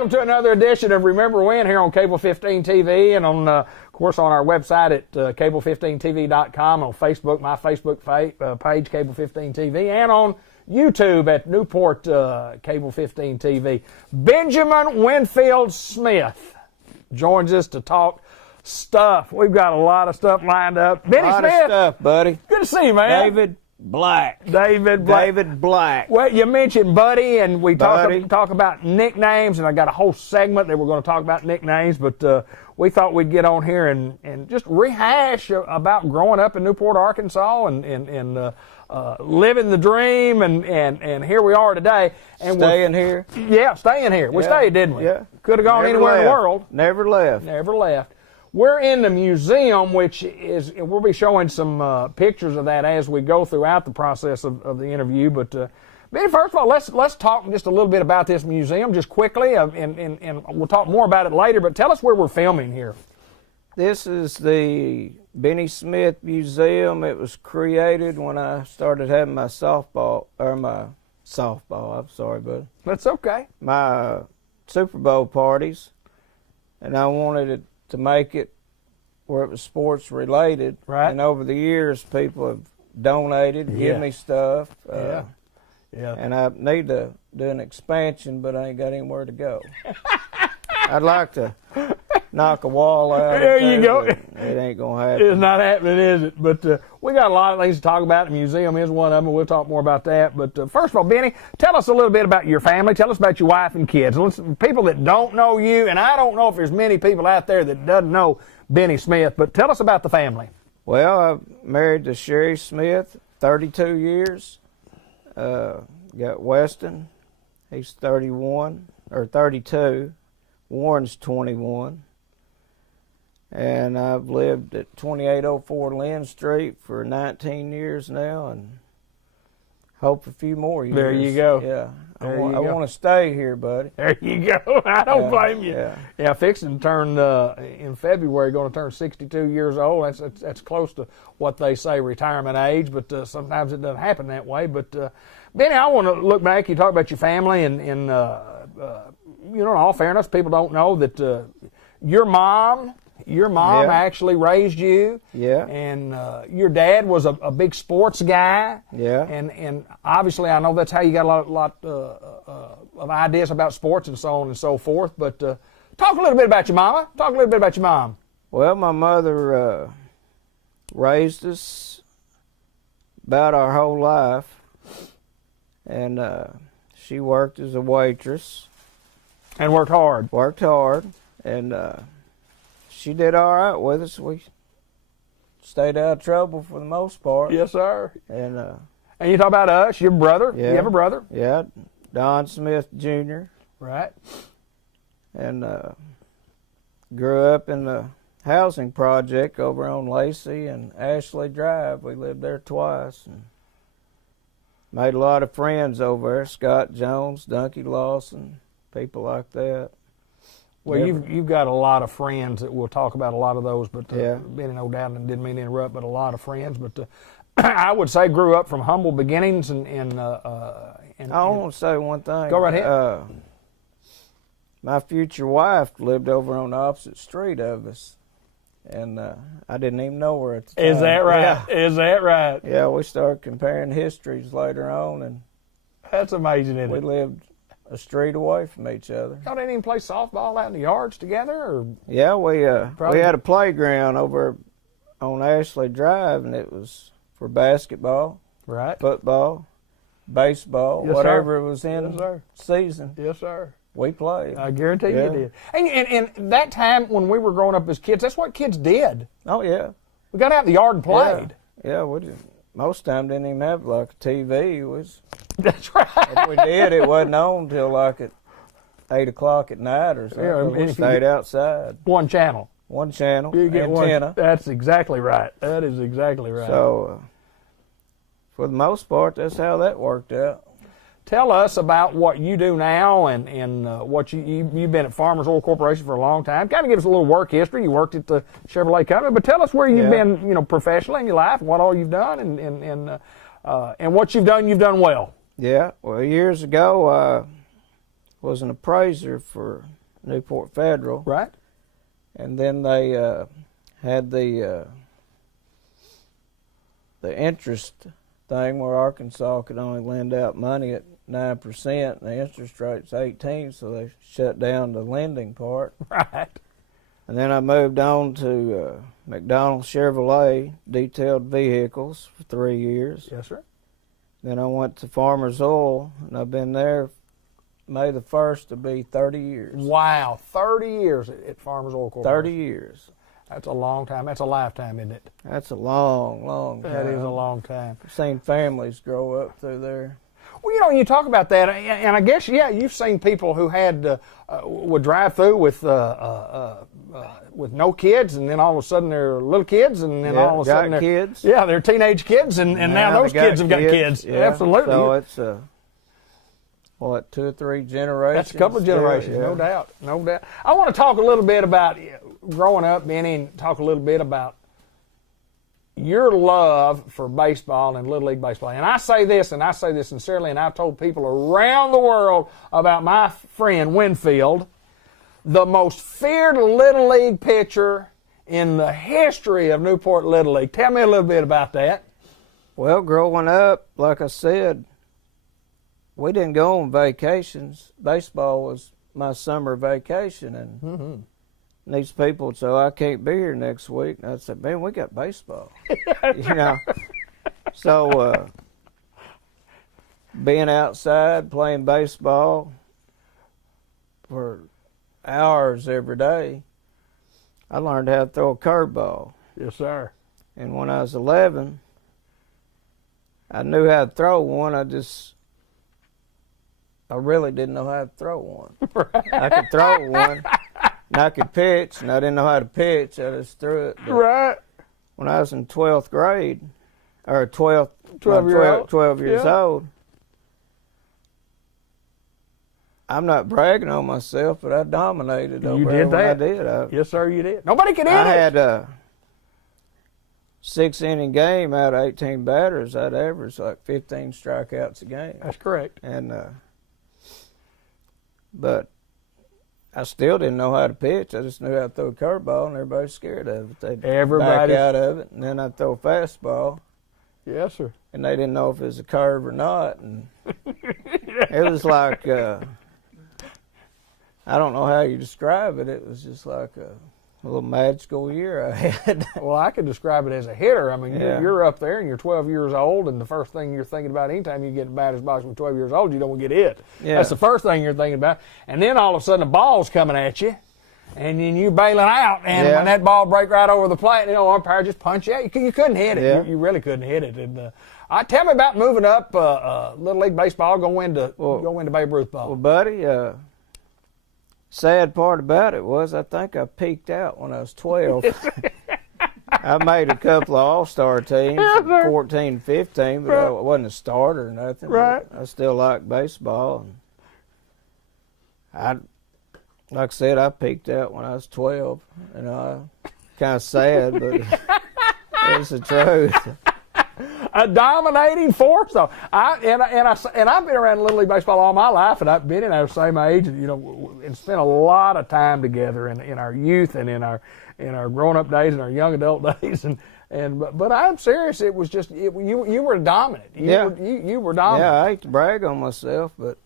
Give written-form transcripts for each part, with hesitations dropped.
welcome to another edition of Remember When here on Cable 15 TV and on, of course, on our website at cable15tv.com, on Facebook, my Facebook page, Cable 15 TV, and on YouTube at Newport Cable 15 TV. Benjamin Winfield Smith joins us to talk stuff. We've got a lot of stuff lined up. Benny Smith. A lot of stuff, buddy. Good to see you, man. David Black. David Black. Well, you mentioned Buddy, and we talk about nicknames, and I got a whole segment that we're going to talk about nicknames, but we thought we'd get on here and just rehash about growing up in Newport, Arkansas, and living the dream, and here we are today. And staying here? Yeah, staying here. We stayed, didn't we? Yeah. Could have gone anywhere in the world. Never left. Never left. We're in the museum, which is, we'll be showing some pictures of that as we go throughout the process of the interview. But, Benny, first of all, let's talk just a little bit about this museum just quickly, and we'll talk more about it later. But tell us where we're filming here. This is the Benny Smith Museum. It was created when I started having my softball, I'm sorry, buddy. That's okay. My Super Bowl parties, and I wanted it to make it where it was sports related. Right. And over the years, people have donated, give me stuff. Yeah. And I need to do an expansion, but I ain't got anywhere to go. I'd like to knock a wall out. There you go. It ain't going to happen. It's not happening, is it? But we got a lot of things to talk about. The museum is one of them. We'll talk more about that. But first of all, Benny, tell us a little bit about your family. Tell us about your wife and kids. People that don't know you, and I don't know if there's many people out there that doesn't know Benny Smith, but tell us about the family. Well, I'm married to Sherry Smith, 32 years. Got Weston. He's 31, or 32. Warren's 21. And I've lived at 2804 Lynn Street for 19 years now, and hope a few more years. There you go. Yeah. I want to stay here, buddy. There you go. I don't blame you. Yeah. Fixing to turn, in February, going to turn 62 years old. That's close to what they say retirement age, but sometimes it doesn't happen that way. But, Benny, I want to look back. You talk about your family, and in all fairness, people don't know that your mom actually raised you. Yeah. And your dad was a big sports guy. Yeah. And obviously, I know that's how you got a lot of ideas about sports and so on and so forth. But talk a little bit about your mama. Talk a little bit about your mom. Well, my mother raised us about our whole life. And she worked as a waitress. And worked hard. Worked hard. And she did all right with us. We stayed out of trouble for the most part. Yes, sir. And you talk about us, your brother. Yeah, you have a brother? Yeah, Don Smith Jr. Right. And grew up in the housing project over on Lacey and Ashley Drive. We lived there twice. And made a lot of friends over there. Scott Jones, Dunky Lawson, people like that. Well, you've got a lot of friends that we'll talk about a lot of those, but Benny, no doubt, and didn't mean to interrupt, but a lot of friends. But I would say grew up from humble beginnings, and I want to say one thing. Go right ahead. My future wife lived over on the opposite street of us, and I didn't even know her at the time. Is that right? Yeah. Is that right? Yeah, we started comparing histories later on, and that's amazing, isn't it? We lived a street away from each other. Y'all didn't even play softball out in the yards together, or? Yeah, we had a playground over on Ashley Drive, and it was for basketball, right, football, baseball, yes, whatever sir. It was in yes, season. Yes, sir. We played. I guarantee you did. And that time when we were growing up as kids, that's what kids did. Oh yeah. We got out in the yard and played. Yeah, we did. Most time didn't even have like a TV. It was. That's right. If we did, it wasn't on till like at 8 o'clock at night or something. Yeah, we stayed outside. One channel. One channel. You get antenna. One. That's exactly right. That is exactly right. So, for the most part, that's how that worked out. Tell us about what you do now and what you've been at Farmers Oil Corporation for a long time. Kind of give us a little work history. You worked at the Chevrolet company, but tell us where you've been, professionally in your life, and what all you've done, and what you've done well. Yeah. Well, years ago, was an appraiser for Newport Federal. Right. And then they had the interest thing where Arkansas could only lend out money at 9%, and the interest rate's 18, so they shut down the lending part. Right. And then I moved on to McDonald Chevrolet detailed vehicles for 3 years. Yes, sir. Then I went to Farmers Oil, and I've been there May the 1st to be 30 years. Wow, 30 years at Farmers Oil Corporation. 30 years. That's a long time. That's a lifetime, isn't it? That's a long, long time. That is a long time. I've seen families grow up through there. Well, you know, you talk about that, and I guess, yeah, you've seen people who had would drive through with no kids, and then all of a sudden they're little kids, and then all of a sudden they're kids. Yeah, they're teenage kids, and now those kids have got kids. Yeah. Absolutely. So it's what, 2 or 3 generations? That's a couple of generations, yeah. no doubt, no doubt. I want to talk a little bit about growing up, Benny, and talk a little bit about your love for baseball and Little League baseball. And I say this sincerely, and I've told people around the world about my friend Winfield, the most feared Little League pitcher in the history of Newport Little League. Tell me a little bit about that. Well, growing up, like I said, we didn't go on vacations. Baseball was my summer vacation, and these people would say, I can't be here next week. And I'd say, man, we got baseball. You know. So being outside playing baseball for hours every day, I learned how to throw a curveball. Yes, sir. And when I was 11, I knew how to throw one. I really didn't know how to throw one. Right. I could throw one, and I could pitch, and I didn't know how to pitch. I just threw it. But right. when I was in 12th grade, or 12 years Yeah. old, I'm not bragging on myself, but I dominated over You there did when that? I did. Yes, sir, you did. Nobody could hit I it. had a 6-inning game out of 18 batters. I'd average like 15 strikeouts a game. That's correct. And but I still didn't know how to pitch. I just knew how to throw a curveball, and everybody's scared of it. They'd back out of it, and then I'd throw a fastball. Yes, sir. And they didn't know if it was a curve or not. And it was like, I don't know how you describe it. It was just like a little magical year I had. Well, I could describe it as a hitter. I mean, Yeah. you're up there and you're 12 years old, and the first thing you're thinking about anytime you get in a batter's box when 12 years old, you don't want to get hit. Yeah. That's the first thing you're thinking about. And then all of a sudden, a ball's coming at you, and then you bailing out, and Yeah. when that ball break right over the plate, you know, umpire just punch you out. You couldn't hit it. Yeah. You really couldn't hit it. And tell me about moving up Little League baseball, go into Babe Ruth ball. Well, buddy, sad part about it was I think I peaked out when I was 12. I made a couple of all-star teams, Yes, sir. 14, 15, but Right. I wasn't a starter or nothing. Right. I still liked baseball. And like I said, I peaked out when I was 12. And kind of sad, but it's the truth. A dominating force, though. I've been around Little League baseball all my life, and I've been in our same age, and and spent a lot of time together in our youth and in our grown up days and our young adult days, but I'm serious. It was just you were dominant. You were dominant. Yeah, I hate to brag on myself, but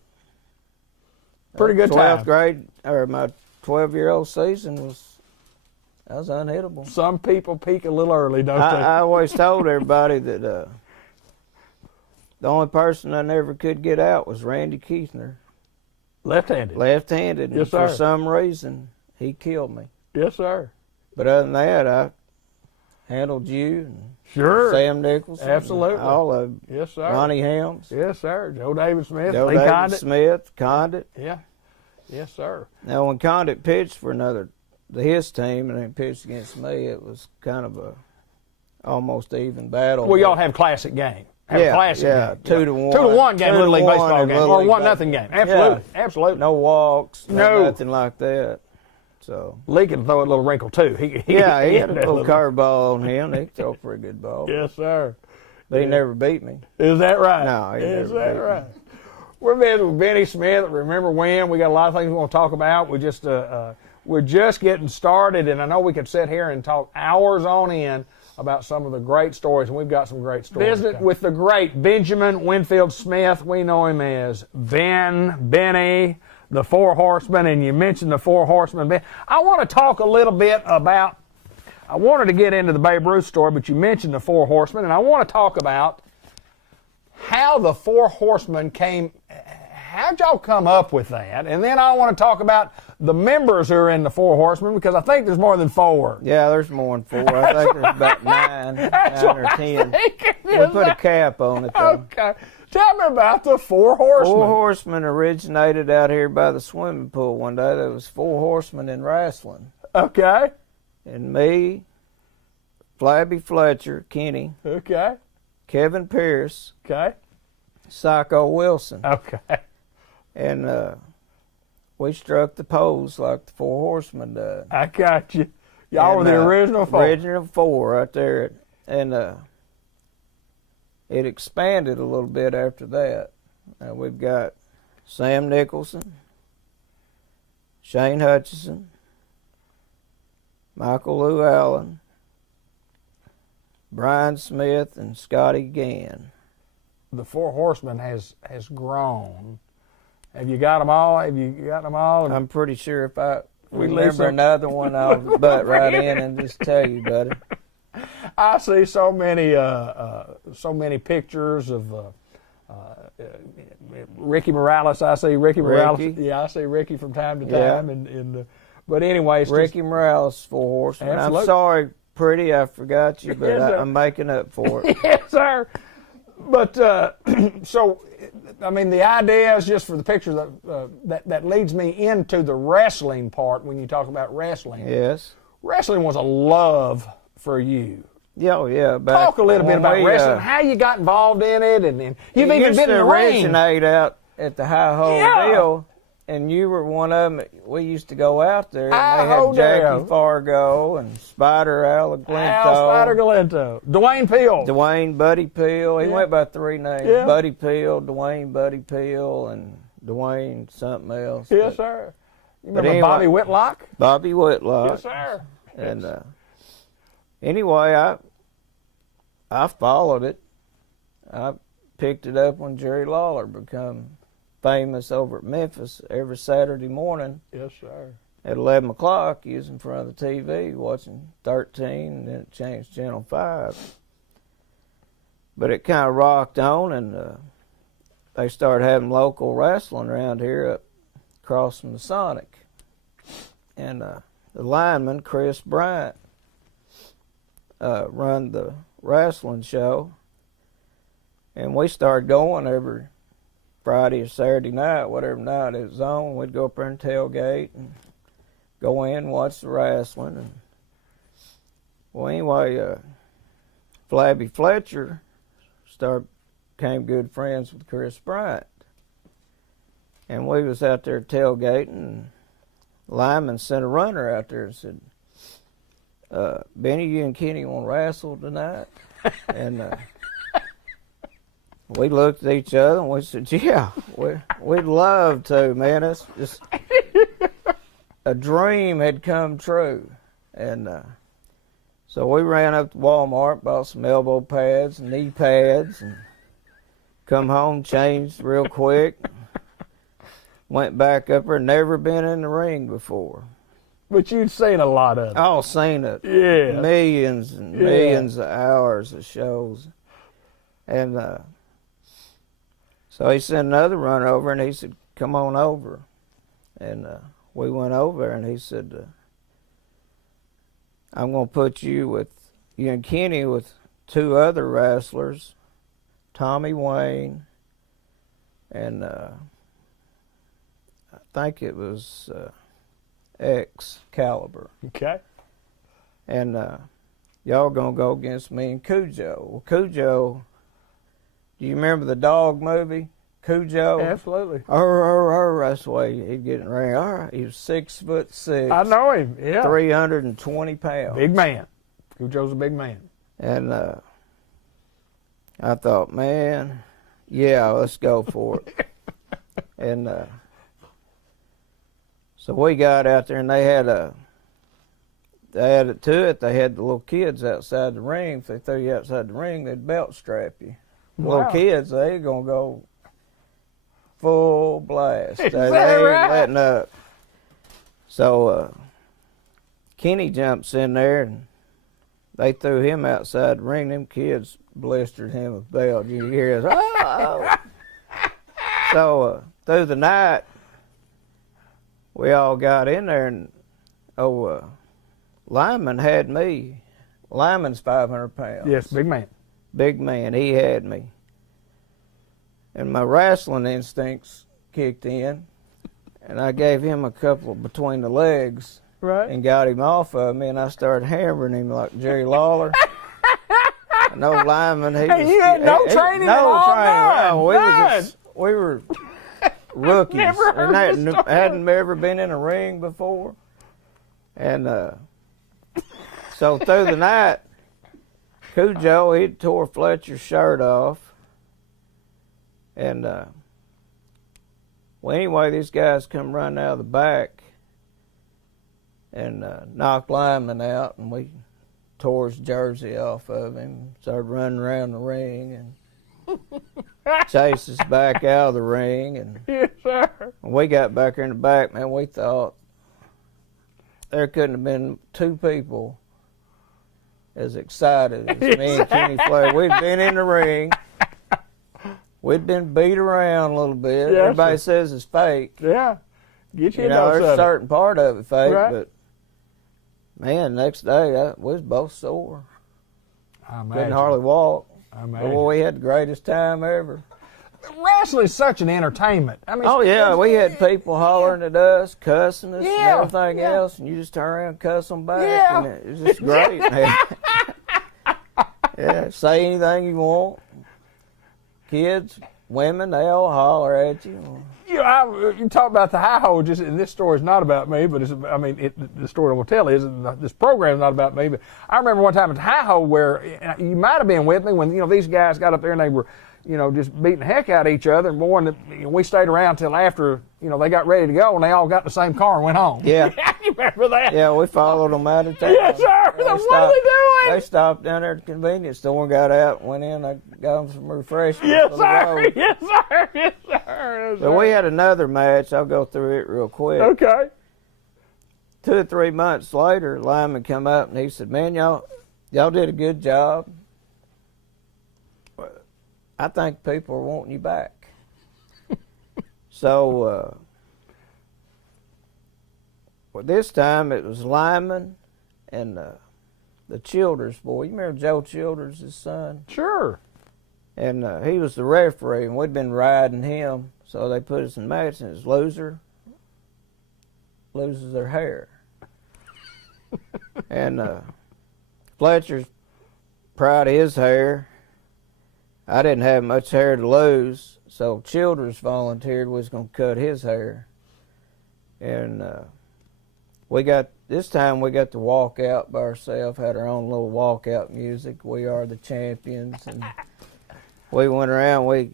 Pretty good 12th time. grade, or my 12-year-old season I was unhittable. Some people peak a little early, don't they? I always told everybody that the only person I never could get out was Randy Keithner. Left-handed. Left-handed, and Yes, for sir. some reason, he killed me. Yes, sir. But other than that, I handled you and Sure. Sam Nicholson. Absolutely. All of Yes, sir. Ronnie Helms. Yes, sir. Joe David Smith. Joe Lee David Condit. Smith, Condit. Yeah. Yes, sir. Now, when Condit pitched for his team and then pitched against me, it was kind of a almost even battle. Well, y'all have classic game. Have a classic game. 2-1. 2-1 game, Little League 2-1 baseball in game, Little or League 1-0 game. Absolutely, absolutely. No walks, No. nothing like that. So Lee can throw a little wrinkle too. He he had a that little curveball on him. He could throw a pretty good ball. Yes, sir. But he never beat me. Is that right? No, he Is never that beat me. right? We're visiting with Benny Smith. Remember when? We got a lot of things we want to talk about. We're just getting started, and I know we could sit here and talk hours on end about some of the great stories, and we've got some great stories. Visit with the great Benjamin Winfield Smith. We know him as Benny, the Four Horsemen, and you mentioned the Four Horsemen. I want to talk a little bit about, I wanted to get into the Babe Ruth story, but you mentioned the Four Horsemen, and I want to talk about how the Four Horsemen came. How'd y'all come up with that? And then I want to talk about the members who are in the Four Horsemen, because I think there's more than four. Yeah, there's more than four. I think there's about nine or 10. We put a cap on it, though. Okay. Tell me about the Four Horsemen. Four Horsemen originated out here by the swimming pool one day. There was four horsemen in wrestling. Okay. And me, Flabby Fletcher, Kenny. Okay. Kevin Pierce. Okay. Psycho Wilson. Okay. And we struck the pose like the Four Horsemen did. I got you. Y'all were the original four. Original four right there. And it expanded a little bit after that. We've got Sam Nicholson, Shane Hutchison, Michael Lou Allen, Brian Smith, and Scotty Gann. The Four Horsemen has grown. Have you got them all? I'm pretty sure if I remember another one, I'll butt right in and just tell you, buddy. I see so many pictures of Ricky Morales. I see Ricky Morales. Yeah, I see Ricky from time to time. Yeah. But anyway, Ricky Morales, Four Horsemen. Absolutely. I'm sorry, pretty, I forgot you, but yes, I'm making up for it. Yes, sir. But so, I mean, the idea is just for the picture that leads me into the wrestling part. When you talk about wrestling, yes, wrestling was a love for you. Yeah, oh, yeah. Talk a little bit about wrestling, how you got involved in it, and you've even been in the ring. Originate out at the Hi-Ho Deal, and you were one of them. We used to go out there, and they had Jackie Fargo and Spider Galento. Dwayne Peel. Dwayne Buddy Peel. He went by three names. Yeah. Buddy Peel, Dwayne Buddy Peel, and Dwayne something else. Yes, sir. You remember Bobby Whitlock? Bobby Whitlock. Yes, sir. And anyway, I followed it. I picked it up when Jerry Lawler became famous over at Memphis every Saturday morning. Yes, sir. At 11 o'clock, he was in front of the TV watching 13, and then it changed to Channel 5. But it kind of rocked on, and they started having local wrestling around here up across from the Sonic. And the lineman, Chris Bryant, run the wrestling show, and we started going every Friday or Saturday night, whatever night it was on. We'd go up there and tailgate and go in and watch the wrestling. And well, anyway, Flabby Fletcher became good friends with Chris Bryant, and we was out there tailgating, and Lyman sent a runner out there and said, Benny, you and Kenny want to wrestle tonight? And we looked at each other and we said, yeah, we'd love to, man. It's just a dream had come true. And so we ran up to Walmart, bought some elbow pads and knee pads, and come home, changed real quick, went back up there, never been in the ring before. But you'd seen a lot of it. Oh, seen it. Yeah. Millions and millions of hours of shows. And so he sent another runner over, and he said, come on over. And we went over, and he said, I'm going to put you and Kenny with two other wrestlers, Tommy Wayne, and I think it was Excalibur. Okay. And y'all going to go against me and Cujo. Well, Cujo, do you remember the dog movie, Cujo? Absolutely. That's the way he'd get in the ring. All right. He was 6'6". I know him, yeah. 320 pounds. Big man. Cujo's a big man. And I thought, man, yeah, let's go for it. And so we got out there, and they had it to it. They had the little kids outside the ring. If they threw you outside the ring, they'd belt strap you. Wow. Little kids, they gonna go full blast. Is They that ain't right? letting up. So Kenny jumps in there, and they threw him outside the ring. Them kids blistered him with belt. You hear us, oh. So through the night, we all got in there, and Lyman had me. Lyman's 500 pounds. Yes, big man. Big man, he had me. And my wrestling instincts kicked in, and I gave him a couple between the legs Right. and got him off of me, and I started hammering him like Jerry Lawler. No Lyman, he was... You had no training at all? No, None. we were rookies. Never heard and the story. hadn't ever been in a ring before. And so through the night, Cujo, he tore Fletcher's shirt off. And well, anyway, these guys come running out of the back and knocked Lyman out, and we tore his jersey off of him, started running around the ring, and chased us back out of the ring. And Yes, sir. when we got back in the back, man, we thought there couldn't have been two people as excited as me and Kenny Flair. We'd been in the ring. We'd been beat around a little bit. Yes, Everybody sir. says it's fake. Yeah. Get you, You know, there's a of it. certain part of it fake, Right. but man, next day we was both sore. I Couldn't imagine. hardly walk. I imagine. Boy, we had the greatest time ever. Wrestling's such an entertainment. I mean, Oh yeah, we had people hollering at us, cussing us, Yeah, and everything yeah. else, and you just turn around and cuss them back, Yeah. and it was just great, man. Yeah, say anything you want. Kids, women, they all holler at you. You know, you talk about the high hole. Just and this story is not about me, but the story I'm gonna tell is this program is not about me. But I remember one time at the high hole where you might have been with me when these guys got up there and they were just beating the heck out of each other. And more than we stayed around till after they got ready to go, and they all got in the same car and went home. Yeah. You remember that? Yeah, we followed them out of town. Yes, sir. What are they doing? They stopped down there at the convenience store and got out, went in, I got them some refreshments. Yes, for the sir. road. Yes, sir. Yes, sir. Yes, So we sir. had another match. I'll go through it real quick. Okay. 2 or 3 months later, Lyman come up and he said, "Man, y'all did a good job. I think people are wanting you back." So well, this time it was Lyman and the Childers boy. You remember Joe Childers, his son? Sure. And he was the referee, and we'd been riding him, so they put us in match, and his loser loses their hair. And Fletcher's proud of his hair. I didn't have much hair to lose, so Childers volunteered was going to cut his hair. And this time we got to walk out by ourselves, had our own little walkout music. We are the champions. And we went around, we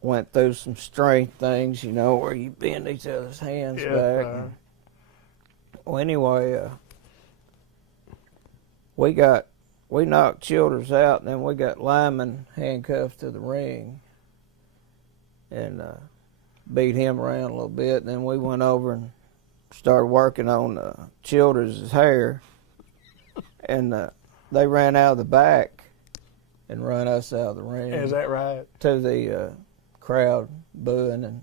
went through some strength things, where you bend each other's hands back. Well, anyway, we knocked Childers out, and then we got Lyman handcuffed to the ring and beat him around a little bit. And then we went over and started working on Childers' hair, and they ran out of the back and run us out of the ring. Is that right? To the crowd booing and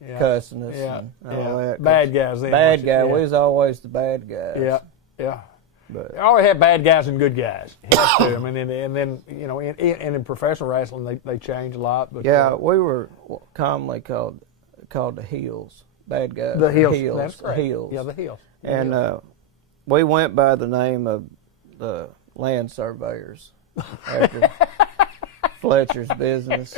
Yeah. cussing us Yeah. and all that. Bad guys then. Bad weren't you? guy. Yeah. We was always the bad guys. Yeah. Yeah. But You always have bad guys and good guys. You have to. I mean, and then in professional wrestling, they change a lot. But yeah, we were commonly called the heels. Bad guys. the heels. Heels. That's correct. Heels. Yeah, the heels. And we went by the name of the land surveyors after Fletcher's business.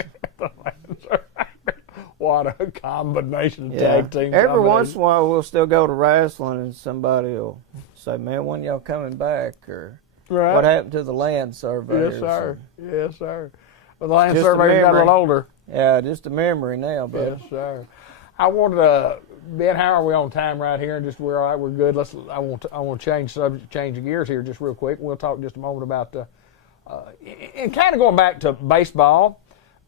What a combination of Yeah. tag team. Every once in a while, we'll still go to wrestling, and somebody will say, "Man, when y'all coming back?" Or Right. "What happened to the land surveyors?" Yes, sir. Yes, sir. Well, the land Just a surveyor got a memory. little older. Yeah, just a memory now, but Yes, sir. I wanted to, Ben, how are we on time right here? And just we're all right, we're good. I want to change subject, change gears here just real quick. We'll talk just a moment about and kind of going back to baseball.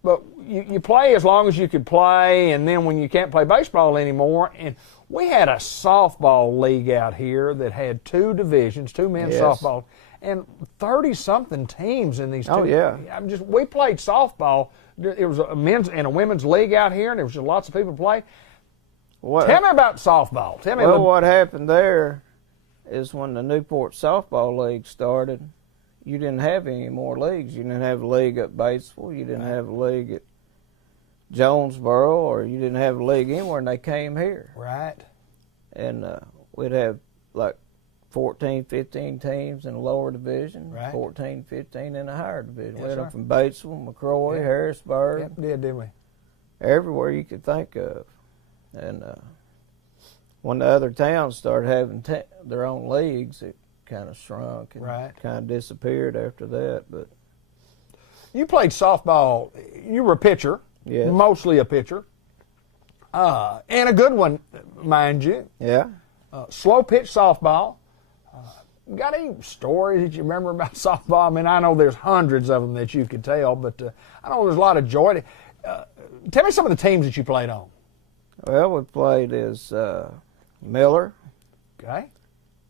But you play as long as you could play, and then when you can't play baseball anymore, and we had a softball league out here that had 2 divisions, 2 men's softball, and 30-something teams in these 2. Oh, yeah. We played softball. It was a men's and a women's league out here, and there was just lots of people to play. Tell me about softball. Tell me. Well, what happened there is when the Newport softball league started, you didn't have any more leagues. You didn't have a league at Batesville. You didn't have a league at Jonesboro, or you didn't have a league anywhere, and they came here. Right. And we'd have like 14, 15 teams in the lower division, right. 14, 15 in the higher division. Yes, we had them sir. from Batesville, McCroy, Harrisburg. Yep, didn't we? Everywhere you could think of. And when the other towns started having their own leagues, it kind of shrunk and kind of disappeared after that. But you played softball. You were a pitcher, mostly a pitcher, and a good one, mind you. Yeah. Slow pitch softball. Got any stories that you remember about softball? I mean, I know there's hundreds of them that you could tell, but I know there's a lot of joy. Tell me some of the teams that you played on. Well, we played as Miller. Okay.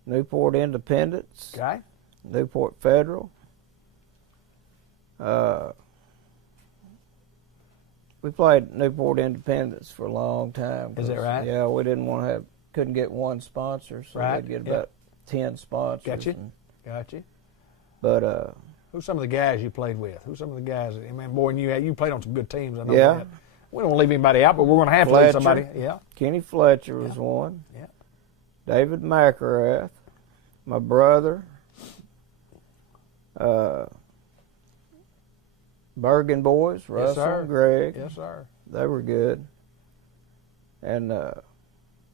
Newport Independence. Okay. Newport Federal. We played Newport Independence for a long time. Is that right? Yeah, we couldn't get one sponsor, so we'd get about 10 sponsors. Gotcha. But who's some of the guys you played with? Who's some of the guys? I mean, boy, you played on some good teams. I know that. We don't want to leave anybody out, but we're going to have to leave somebody. Yeah. Kenny Fletcher was one. Yeah. David McElrath, my brother. Bergen boys, Russell and Greg. Yes, sir. They were good. And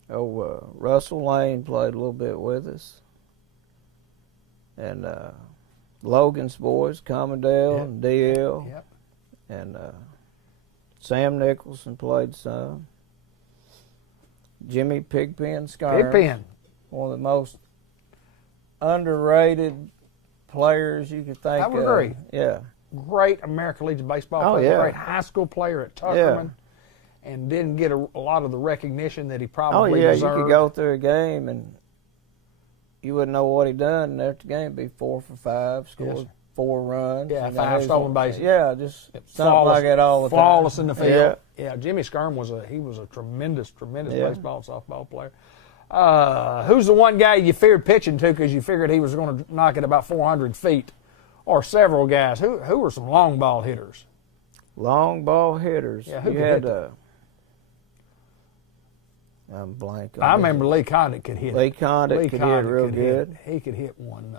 Russell Lane played a little bit with us. And Logan's boys, Commondale and DL. Yep. And Sam Nicholson played some. Jimmy Pigpen Scarn. Pigpen. One of the most underrated players you could think of. I would agree. Yeah. Great American Legion baseball player. Great high school player at Tuckerman. And didn't get a lot of the recognition that he probably deserved. You could go through a game and you wouldn't know what he done, and after the game it'd be 4 for 5, scored 4 runs. Yeah, 5 stolen bases. Yeah, just something like that all the time. Flawless in the field. Yeah, Jimmy Skirm was a tremendous baseball and softball player. Who's the one guy you feared pitching to because you figured he was going to knock it about 400 feet? Or several guys. Who were some long ball hitters? Long ball hitters. Yeah, who you could had I'm blank. I remember Lee Condit could hit. Lee Condit could hit real good. He could hit one.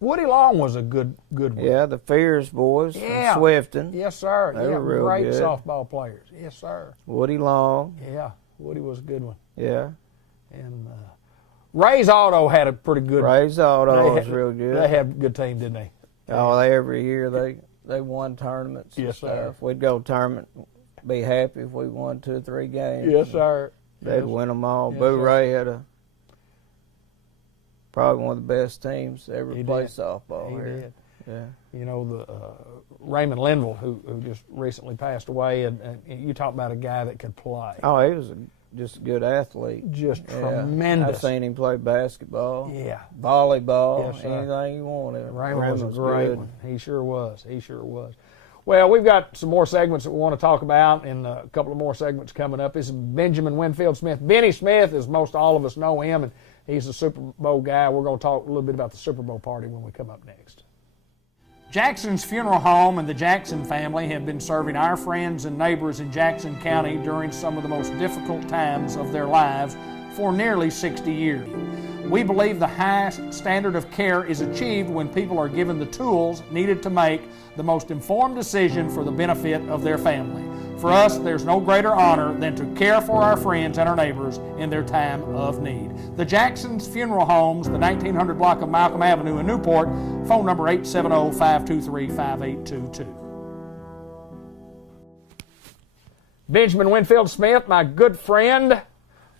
Woody Long was a good one. Yeah, the Fears boys from Swifton. Yes, sir. They were real great good. softball players. Yes, sir. Woody Long. Yeah, Woody was a good one. Yeah. And Ray's Auto had a pretty good. Ray's Auto was real good. They had a good team, didn't they? Oh, every year they won tournaments. Yes, sir. We'd go to tournament, be happy if we won 2 or 3 games. Yes, sir. They'd win them all. Yes, Boo sir. Ray had probably one of the best teams to ever play softball He here. did. Yeah. You know, the Raymond Linville, who just recently passed away, and you talk about a guy that could play. Oh, he was just a good athlete. Just tremendous. I've seen him play basketball, Yes, volleyball, sir. anything you wanted. Raymond was a great one. He sure was. Well, we've got some more segments that we want to talk about, and a couple of more segments coming up. This is Benjamin Winfield Smith. Benny Smith, as most all of us know him, and he's a Super Bowl guy. We're going to talk a little bit about the Super Bowl party when we come up next. Jackson's Funeral Home and the Jackson family have been serving our friends and neighbors in Jackson County during some of the most difficult times of their lives for nearly 60 years. We believe the highest standard of care is achieved when people are given the tools needed to make the most informed decision for the benefit of their family. For us, there's no greater honor than to care for our friends and our neighbors in their time of need. The Jackson's Funeral Homes, the 1900 block of Malcolm Avenue in Newport, phone number 870-523-5822. Benjamin Winfield Smith, my good friend,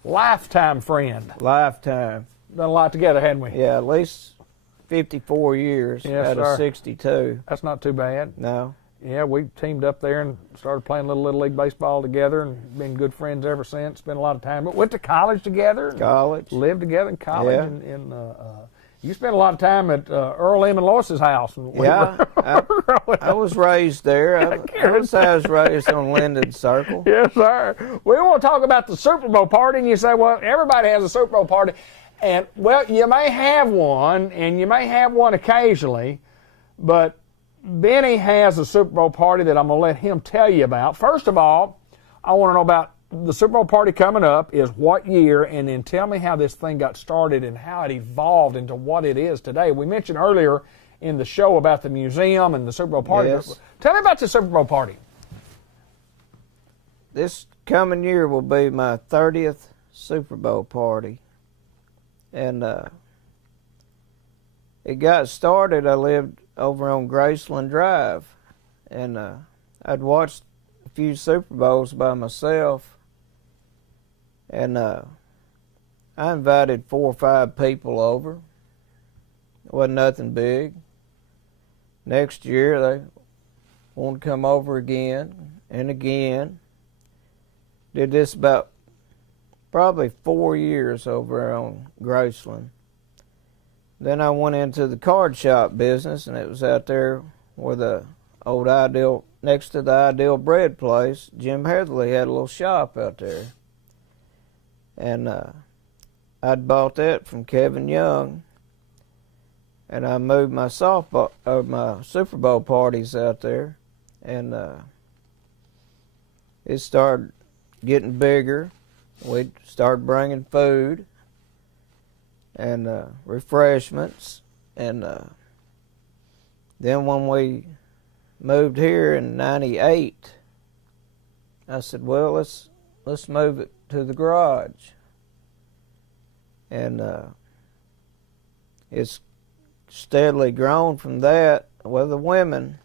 lifetime friend. Lifetime. Done a lot together, hadn't we? Yeah, at least 54 years Yes, out sir. of 62. That's not too bad. No. Yeah, we teamed up there and started playing Little League baseball together and been good friends ever since. Spent a lot of time. But went to college together. College. Lived together in college. Yeah. And you spent a lot of time at Earl M. and Lois's house. Yeah, I was raised there. I was raised on Linden Circle. Yes, sir. We want to talk about the Super Bowl party, and you say, well, everybody has a Super Bowl party. And, well, you may have one, and you may have one occasionally, but Benny has a Super Bowl party that I'm going to let him tell you about. First of all, I want to know about the Super Bowl party coming up is what year, and then tell me how this thing got started and how it evolved into what it is today. We mentioned earlier in the show about the museum and the Super Bowl party. Yes. Tell me about the Super Bowl party. This coming year will be my 30th Super Bowl party. And it got started, I lived over on Graceland Drive, and I'd watched a few Super Bowls by myself, and I invited 4 or 5 people over. It wasn't nothing big. Next year they wanted to come over again and again. Did this about probably 4 years over on Graceland. Then I went into the card shop business, and it was out there where the old Ideal, next to the Ideal Bread place. Jim Heatherly had a little shop out there. And I'd bought that from Kevin Young, and I moved my my Super Bowl parties out there, and it started getting bigger. We'd start bringing food and refreshments, and then when we moved here in '98, I said, well, let's move it to the garage, and it's steadily grown from that. Well, the women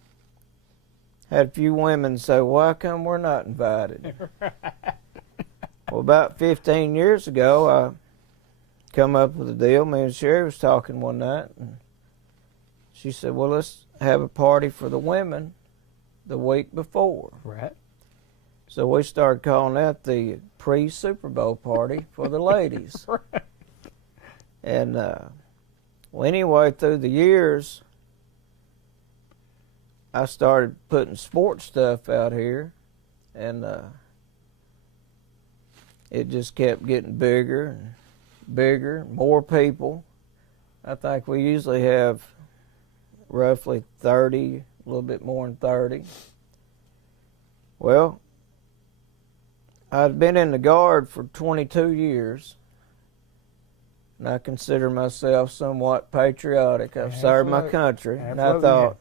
had a few women say, why come we're not invited? Well, about 15 years ago, I come up with a deal. Me and Sherry was talking one night, and she said, well, let's have a party for the women the week before. Right. So we started calling that the pre-Super Bowl party for the ladies. Right. And well, anyway, through the years, I started putting sports stuff out here, and it just kept getting bigger and bigger, more people. I think we usually have roughly 30, a little bit more than 30. Well, I'd been in the Guard for 22 years, and I consider myself somewhat patriotic. I've served my country, and I thought,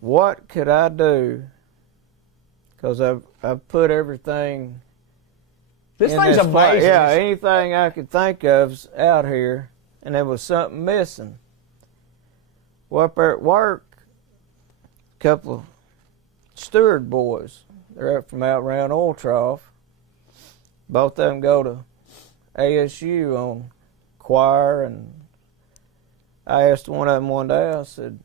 what could I do? Because I've put everything. This thing's amazing. Yeah, anything I could think of's out here, and there was something missing. Well, up there at work, a couple of steward boys, they're up from out around Oil Trough. Both of them go to ASU on choir, and I asked one of them one day, I said,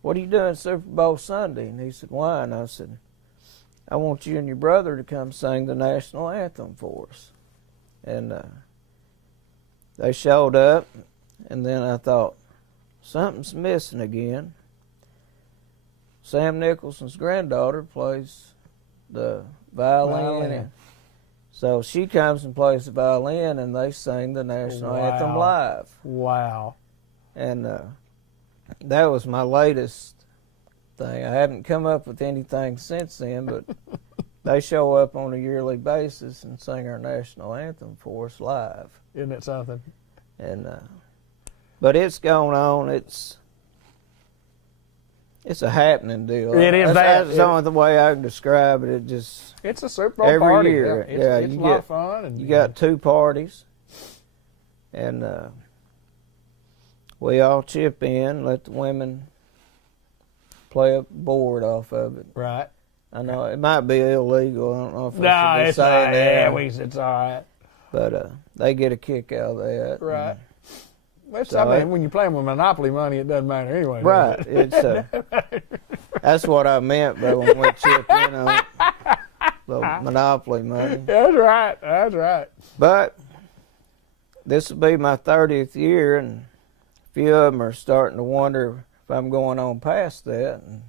what are you doing Super Bowl Sunday? And he said, why? And I said, I want you and your brother to come sing the national anthem for us. And they showed up, and then I thought, something's missing again. Sam Nicholson's granddaughter plays the violin. So she comes and plays the violin, and they sing the national anthem live. Wow. And that was my latest thing. I haven't come up with anything since then, but they show up on a yearly basis and sing our national anthem for us live. Isn't it something? And but it's going on. It's a happening deal. It is. That's the only way I can describe it. It's a Super Bowl every party. year. It's a lot of fun. And you got 2 parties, and we all chip in, let the women play a board off of it. Right. I know it might be illegal. I don't know if No, I should be it's saying not. that. Yeah, it's all right. But they get a kick out of that. Right. Well, So I mean, when you're playing with Monopoly money, it doesn't matter anyway. Right. Does it? It's that's what I meant by when we chip in on the Monopoly money. That's right. That's right. But this will be my 30th year, and a few of them are starting to wonder if I'm going on past that. And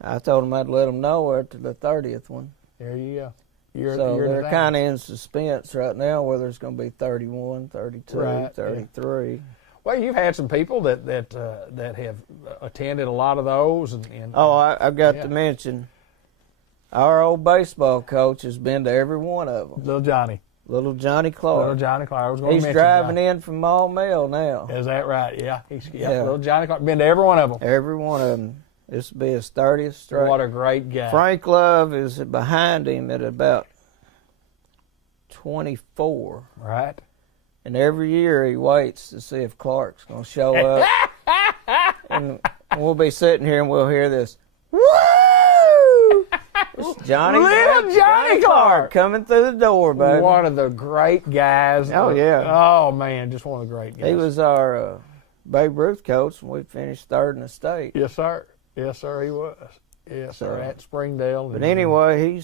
I told them I'd let them know after the 30th one. There you go. So they're kind of in suspense right now whether it's going to be 31, 32, Right, 33. Well, you've had some people that have attended a lot of those. And I've got to mention, our old baseball coach has been to every one of them. Little Johnny. Little Johnny Clark. Little Johnny Clark. I was going to He's mention driving Johnny. in from Maumelle now. Is that right? Yeah. Yeah. Little Johnny Clark. Been to every one of them. Every one of them. This will be his 30th straight. What a great guy. Frank Love is behind him at about 24. Right. And every year he waits to see if Clark's going to show up. And we'll be sitting here and we'll hear this, woo! It's Little Johnny Clark coming through the door, baby. One of the great guys. Oh, yeah. Oh, man, just one of the great guys. He was our Babe Ruth coach, and we finished third in the state. Yes, sir. Yes, sir, he was. Yes, sir, at Springdale. But anyway,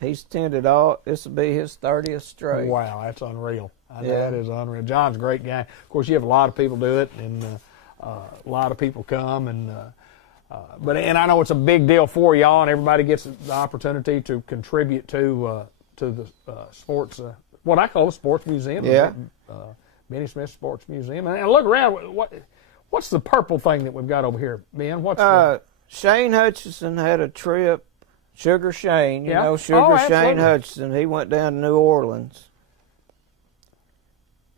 he's tended all. This will be his 30th straight. Wow, that's unreal. That is unreal. John's a great guy. Of course, you have a lot of people do it, and a lot of people come, and I know it's a big deal for y'all, and everybody gets the opportunity to contribute to the sports, what I call the sports museum. Yeah. Benny Smith Sports Museum. And look around. What's the purple thing that we've got over here, Ben? What's Shane Hutchison had a trip. Sugar Shane, you know Sugar Shane Hutchison. He went down to New Orleans,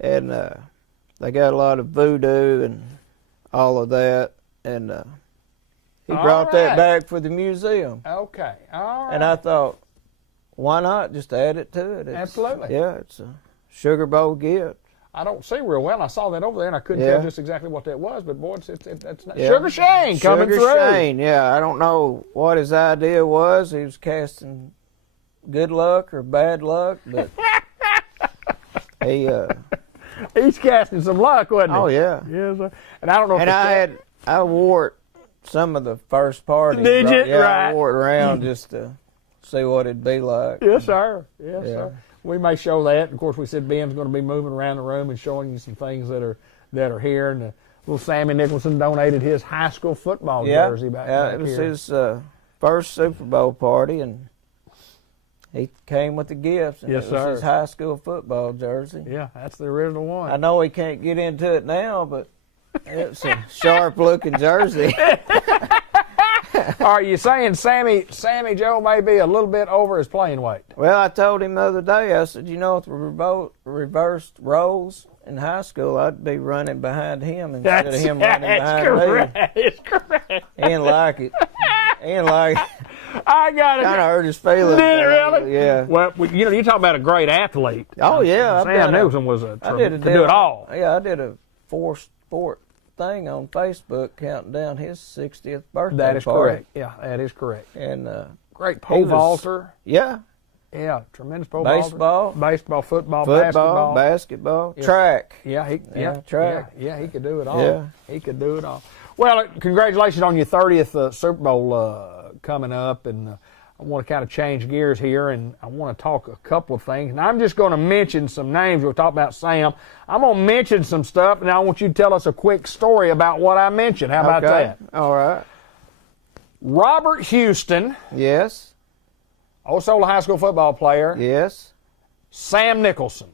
and they got a lot of voodoo and all of that, and he brought that back for the museum. Okay, all right. And I thought, why not just add it to it? Absolutely. Yeah, it's a Sugar Bowl gift. I don't see real well. I saw that over there, and I couldn't tell just exactly what that was. But boy, it's not. Yeah. Sugar Shane coming through. Sugar Shane, yeah. I don't know what his idea was. He was casting good luck or bad luck, but he's casting some luck, wasn't he? Oh yeah. Yes, sir. And I don't know. And I wore it some of the first parties. Did you? Yeah, right. I wore it around just to see what it'd be like. Yes, sir. Yes, sir. We may show that. Of course, we said Ben's going to be moving around the room and showing you some things that are here. And little Sammy Nicholson donated his high school football jersey back it was here. his first Super Bowl party, and he came with the gifts. And Yes, it was sir. his high school football jersey. Yeah, that's the original one. I know he can't get into it now, but it's a sharp-looking jersey. Are you saying Sammy Joe may be a little bit over his playing weight? Well, I told him the other day, I said, with the reversed roles in high school, I'd be running behind him instead of him running behind me. It's correct. He didn't like it. I got it. Kind of hurt his feelings. Did it really? Yeah. Well, you talk about a great athlete. Oh, yeah. Sam Nicholson was to do it all. Yeah, I did a four-sport thing on Facebook counting down his 60th birthday That is party. correct. Yeah, that is correct. And great pole vaulter. Yeah. Yeah, tremendous pole Baseball. vaulter. Baseball, football, basketball, track. Yeah, track. Yeah, he could do it all. Yeah. He could do it all. Well, congratulations on your 30th Super Bowl coming up, and I want to kind of change gears here, and I want to talk a couple of things. And I'm just going to mention some names. We'll talk about Sam. I'm going to mention some stuff, and I want you to tell us a quick story about what I mentioned. How about that? All right. Robert Houston, Yes. Osceola High School football player. Yes. Sam Nicholson.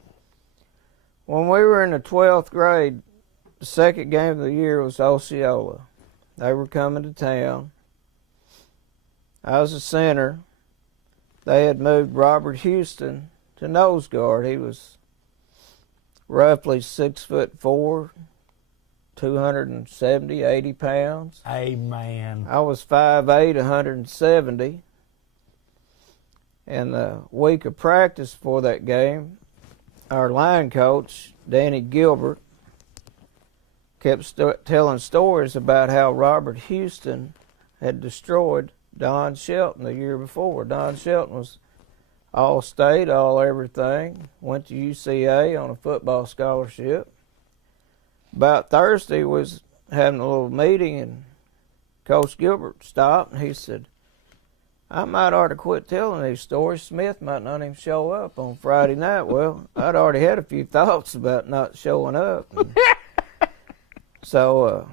When we were in the 12th grade, the second game of the year was Osceola. They were coming to town. I was a center. They had moved Robert Houston to nose guard. He was roughly 6'4", 270, 80 pounds. Amen. I was 5'8", 170. And the week of practice for that game, our line coach, Danny Gilbert, kept telling stories about how Robert Houston had destroyed Don Shelton the year before. Don Shelton was all state, all everything. Went to UCA on a football scholarship. About Thursday was having a little meeting, and Coach Gilbert stopped and he said, I might ought to quit telling these stories. Smith might not even show up on Friday night. Well, I'd already had a few thoughts about not showing up. So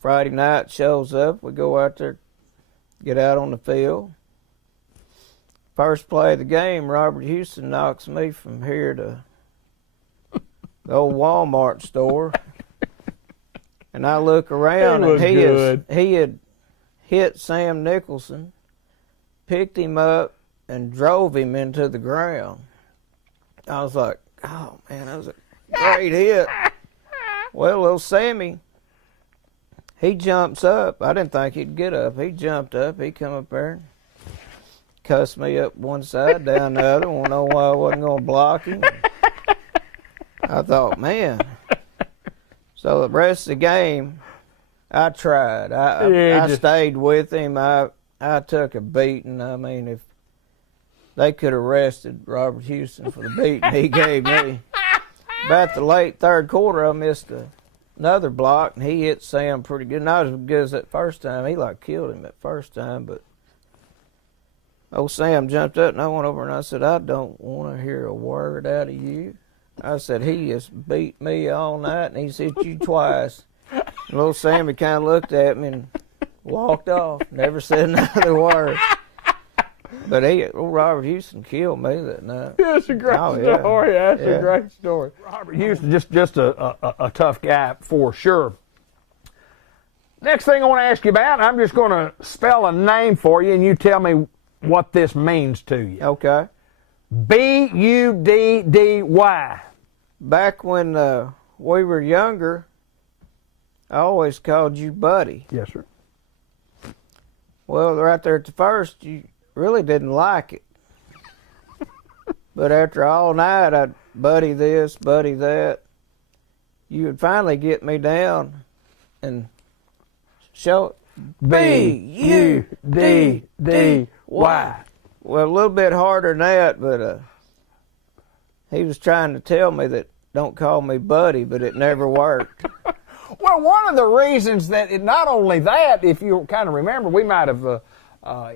Friday night shows up. We go out there, get out on the field. First play of the game, Robert Houston knocks me from here to the old Walmart store. And I look around, and he had hit Sam Nicholson, picked him up, and drove him into the ground. I was like, oh, man, that was a great hit. Well, little Sammy, he jumps up. I didn't think he'd get up. He jumped up. He come up there, cussed me up one side, down the other. Won't know why I wasn't going to block him. I thought, man. So the rest of the game, I tried. I stayed with him. I took a beating. I mean, if they could have arrested Robert Houston for the beating he gave me. About the late third quarter, I missed another block, and he hit Sam pretty good. Not as good as that first time. He like killed him that first time, but old Sam jumped up, and I went over and I said, I don't want to hear a word out of you. I said, he has beat me all night, and he's hit you twice. And little Sammy kind of looked at me and walked off. Never said another word. But old Robert Houston killed me that night. That's a great story. That's a great story. Robert Houston, just a tough guy for sure. Next thing I want to ask you about, I'm just going to spell a name for you, and you tell me what this means to you. Okay. Buddy. Back when we were younger, I always called you Buddy. Yes, sir. Well, right there at the first, you really didn't like it. But after all night, I'd buddy this, buddy that. You would finally get me down and show B-U-D-D-Y. Well, a little bit harder than that, but he was trying to tell me that don't call me Buddy, but it never worked. Well, one of the reasons that not only that, if you kind of remember, we might have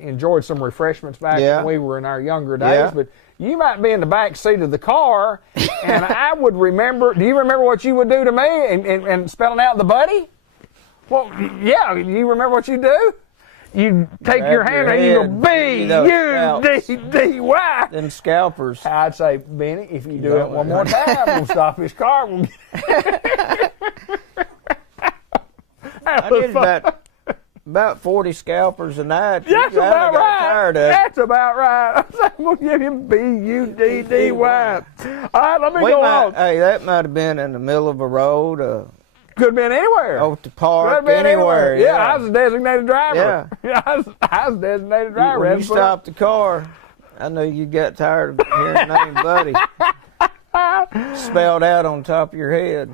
enjoyed some refreshments back when we were in our younger days, but you might be in the back seat of the car, and I would remember, do you remember what you would do to me and spelling out the Buddy? Well, yeah, you remember what you do? You take your hand and you go B-U-D-D-Y. Them scalpers. I'd say, Benny, if you do it one more time, we'll stop his car. I did about 40 scalpers a night. That's about right. Tired of it. That's about right. I'm going to give him B-U-D-D-Y. All right, let me go on. Hey, that might have been in the middle of a road. Could have been anywhere. Over the park, anywhere. Yeah, I was a designated driver. Yeah, I was a designated driver. When you stopped the car, I knew you got tired of hearing the name Buddy spelled out on top of your head.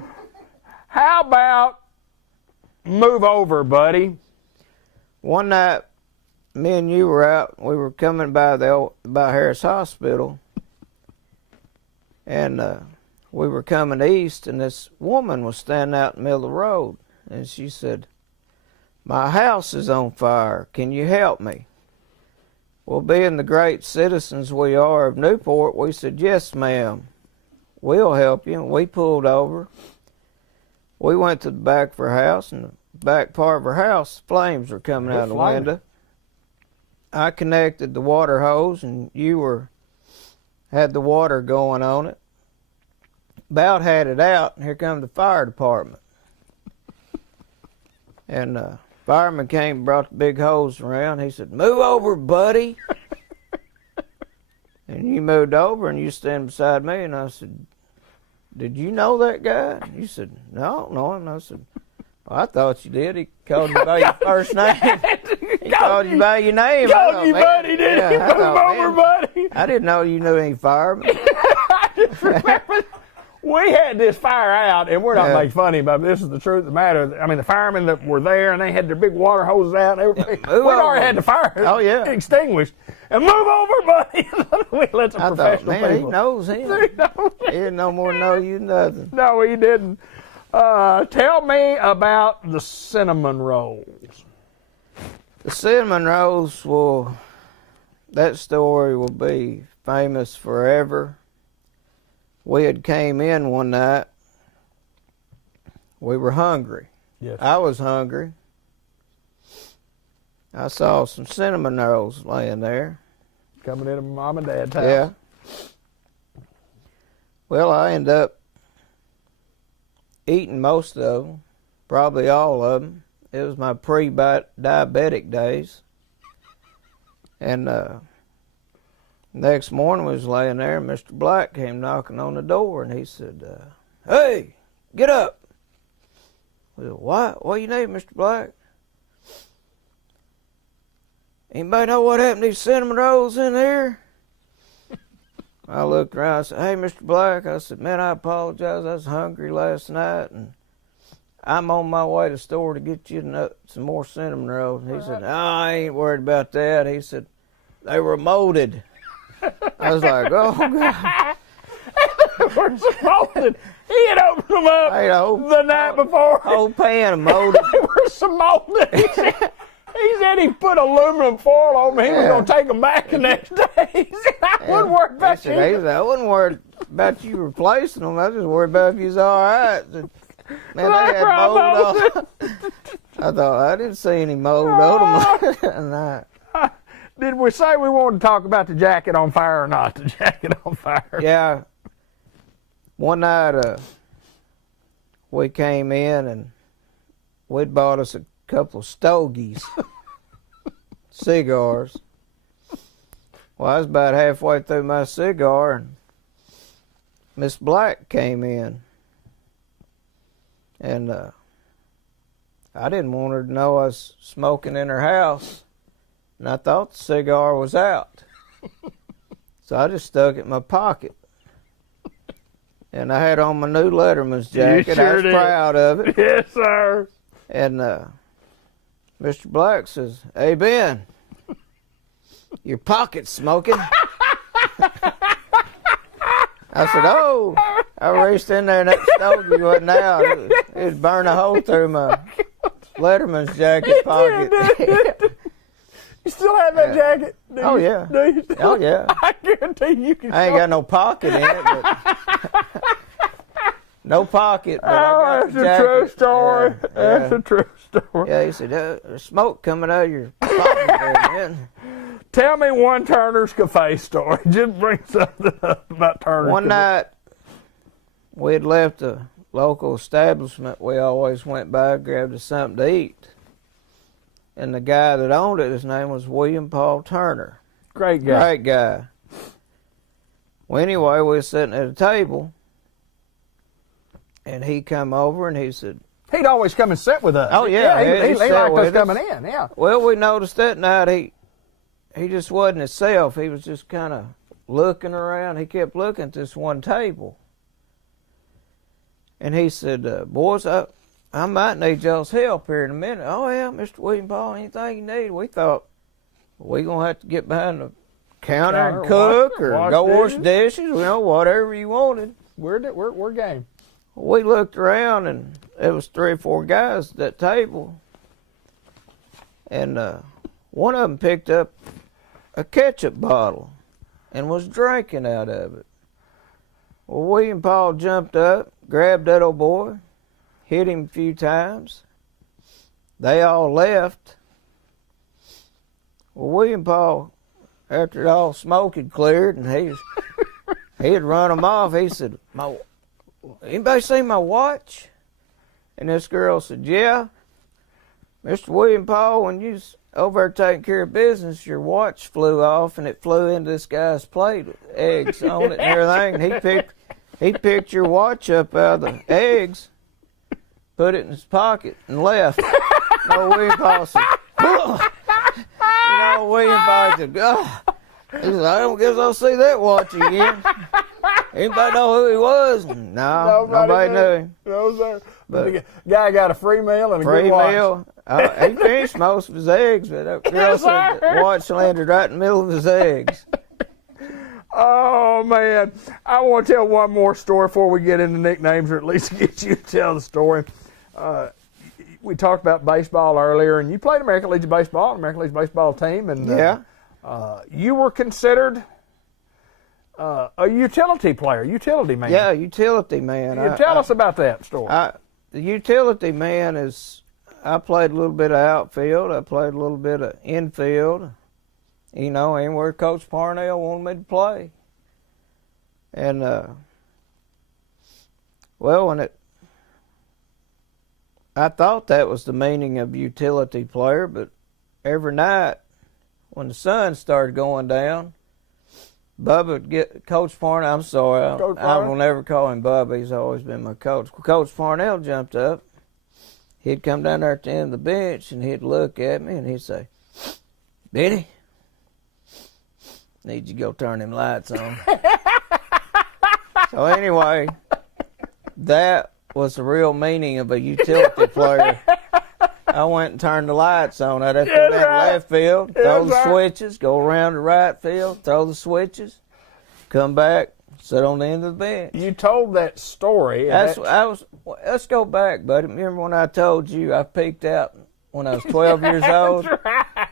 How about move over, buddy? One night, me and you were out. We were coming by Harris Hospital, and we were coming east, and this woman was standing out in the middle of the road, and she said, "My house is on fire. Can you help me?" Well, being the great citizens we are of Newport, we said, "Yes, ma'am. We'll help you." And we pulled over. We went to the back of her house, and the back part of her house, flames were coming out of the window. I connected the water hose, and you had the water going on it. About had it out, and here come the fire department. And fireman came and brought the big hose around. He said, "Move over, buddy." And you moved over, and you stand beside me, and I said, "Did you know that guy?" And you said, "No, I don't know him." And I said, "Well, I thought you did. He called you by your first name." He called you by your name. Called you buddy, didn't he? Move over, buddy. I didn't know you knew any firemen. I just remember We had this fire out, and we're not Yeah. making funny about it. This is the truth of the matter. I mean, the firemen that were there, and they had their big water hoses out and everything. Move We'd already over. had the fire Oh, yeah. extinguished. And move over, buddy. We let some I thought, professional man, people. he knows him. He didn't no more know you nothing. No, he didn't. Tell me about the cinnamon rolls. The cinnamon rolls that story will be famous forever. We had came in one night. We were hungry. Yes. I was hungry. I saw some cinnamon rolls laying there. Coming into mom and dad's house. Yeah. Well, I ended up eating most of them, probably all of them. It was my pre-diabetic days. And next morning we was laying there, and Mr. Black came knocking on the door, and he said, "Hey, get up." We said, What you need, Mr. Black? Anybody know what happened to these cinnamon rolls in here? I looked around, I said, "Hey, Mr. Black," I said, "Man, I apologize. I was hungry last night, and I'm on my way to the store to get you some more cinnamon rolls." And he said, "Oh, I ain't worried about that." He said, "They were molded." I was like, "Oh, God." We're molded. He had opened them up Hey, the night before. Whole pan of molded. They were some molded. He said he put aluminum foil on them. He was Yeah. going to take them back the next day. He said, I wouldn't worry about He said, you. I wasn't worried about you replacing them. I was just worried about if you was all right. Man, they had mold on. I thought, I didn't see any mold on them that night. Did we say we wanted to talk about the jacket on fire or not? The jacket on fire. Yeah. One night we came in and we'd bought us a couple of stogies, cigars. Well, I was about halfway through my cigar and Miss Black came in. And I didn't want her to know I was smoking in her house. And I thought the cigar was out. So I just stuck it in my pocket. And I had on my new Letterman's jacket. sure I was did. proud of it. Yes, sir. And Mr. Black says, "Hey, Ben, your pocket's smoking." I said, "Oh." I reached in there and that stogie wasn't out. It'd burn a hole through my Letterman's jacket pocket. You still have that jacket? Do Oh, you- yeah. Do you still? Oh, yeah. I guarantee you can I ain't still- got no pocket in it, but no pocket. But I Oh, got that's the a jacket. true story. Yeah, That's yeah. a true story. Yeah, he said, "There's smoke coming out of your pocket there, man." Tell me one Turner's Cafe story. Just bring something up about Turner's One Cafe. night, we had left a local establishment we always went by, grabbed us something to eat. And the guy that owned it, his name was William Paul Turner. Great guy. Great guy. Well, anyway, we were sitting at a table, and he come over and he said, He'd always come and sit with us. Oh, yeah, he he sat liked us with us. coming in, yeah. well, we noticed that night he just wasn't himself. He was just kind of looking around. He kept looking at this one table. And he said, "Boys, I might need y'all's help here in a minute." "Oh, yeah, Mr. William Paul, anything you need." We thought, we going to have to get behind the counter and cook or wash go wash dishes. dishes, whatever you wanted. We're game. We looked around, and there was 3 or 4 guys at that table. And one of them picked up a ketchup bottle and was drinking out of it. Well, William Paul jumped up, grabbed that old boy, hit him a few times. They all left. Well, William Paul, after it all smoke had cleared and he had run them off, he said, "Anybody see my watch?" And this girl said, "Yeah. Mr. William Paul, when you was over there taking care of business, your watch flew off and it flew into this guy's plate with eggs on it and everything. And he picked your watch up out of the eggs, put it in his pocket, and left." No, William Paul said, "Ugh." William Paul said, "Ugh." He said, "I don't guess I'll see that watch again." Anybody know who he was? No, nobody knew him. No, sir. But the guy got a free meal and a Free good watch. meal. He finished most of his eggs, but that girl said the watch landed right in the middle of his eggs. Oh, man. I want to tell one more story before we get into nicknames, or at least get you to tell the story. We talked about baseball earlier, and you played American Legion Baseball, American Legion Baseball team. And you were considered a utility player, utility man. Yeah, utility man. Tell us about that story. The utility man is, I played a little bit of outfield. I played a little bit of infield. You know, anywhere Coach Parnell wanted me to play. And, well, I thought that was the meaning of utility player, but every night when the sun started going down, Bubba would get Coach Parnell. I'm sorry, I will never call him Bubba. He's always been my coach. Coach Parnell jumped up. He'd come down there at the end of the bench and he'd look at me and he'd say, "Benny, need you to go turn them lights on." So anyway, that was the real meaning of a utility player. I went and turned the lights on. I'd have to go down to left field, throw the switches, go around the right field, throw the switches, come back, sit on the end of the bench. You told that story. Let's go back, buddy. Remember when I told you I peaked out when I was 12 years old? That's right.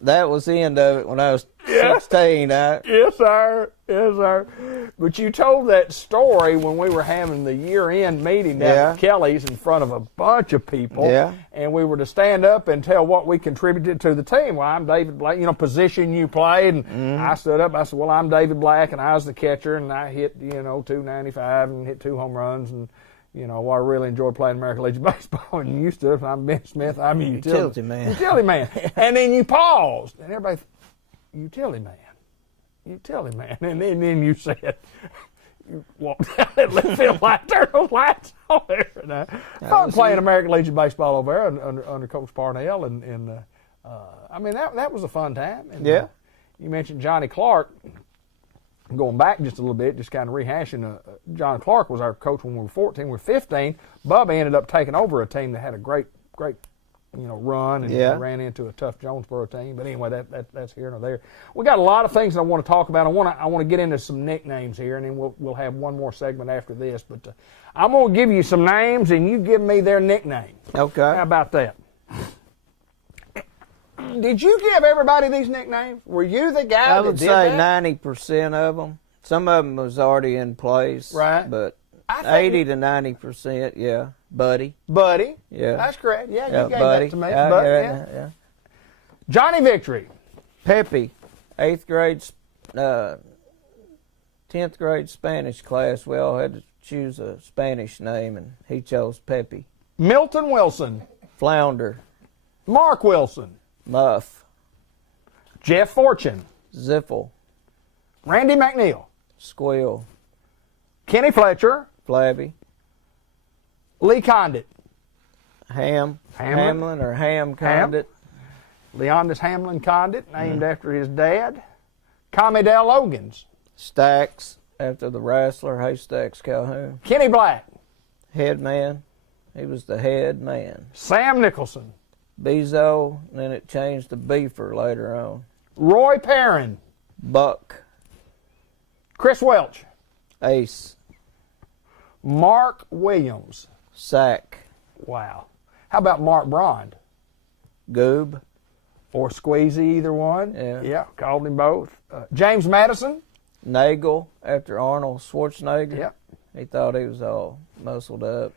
That was the end of it when I was 16. Yes, sir. Yes, sir. But you told that story when we were having the year-end meeting down at Kelly's in front of a bunch of people. Yeah. And we were to stand up and tell what we contributed to the team. Well, I'm David Black, position you played. And I stood up. I said, well, I'm David Black, and I was the catcher, and I hit, 295 and hit 2 home runs. And, I really enjoyed playing American Legion Baseball. And you stood up, and I'm Ben Smith. I'm a utility man. Utility man. And then you paused, and everybody, utility man. Utility man. And then you said, you walked down that left field line, turned those lights on there. Fun playing American Legion Baseball over there under Coach Parnell. And that was a fun time. And, you mentioned Johnny Clark. Going back just a little bit, just kind of rehashing, John Clark was our coach when we were 14. We were 15. Bubba ended up taking over a team that had a great run and ran into a tough Jonesboro team. But anyway, that's here and there. We got a lot of things that I want to talk about. I want to get into some nicknames here, and then we'll have one more segment after this. But I'm going to give you some names, and you give me their nickname. Okay. How about that? Did you give everybody these nicknames? Were you the guy that did that? I would say 90% of them. Some of them was already in place. Right. But 80 to 90%, yeah. Buddy. Buddy. Yeah. That's correct. Yeah, you gave Buddy. that to me. Yeah. Johnny Victory. Pepe. 8th grade, 10th grade Spanish class. We all had to choose a Spanish name, and he chose Pepe. Milton Wilson. Flounder. Mark Wilson. Muff. Jeff Fortune. Ziffle. Randy McNeil. Squill. Kenny Fletcher. Flabby. Lee Condit. Hamlin or Ham Condit. Leondis Hamlin Condit, named after his dad. Commodell Logans. Stacks, after the wrestler Haystacks Calhoun. Kenny Black. Head man. He was the head man. Sam Nicholson. Bezo, and then it changed to Beefer later on. Roy Perrin. Buck. Chris Welch. Ace. Mark Williams. Sack. Wow. How about Mark Brond? Goob. Or Squeezy, either one. Yeah, called him both. James Madison. Nagel, after Arnold Schwarzenegger. Yeah. He thought he was all muscled up.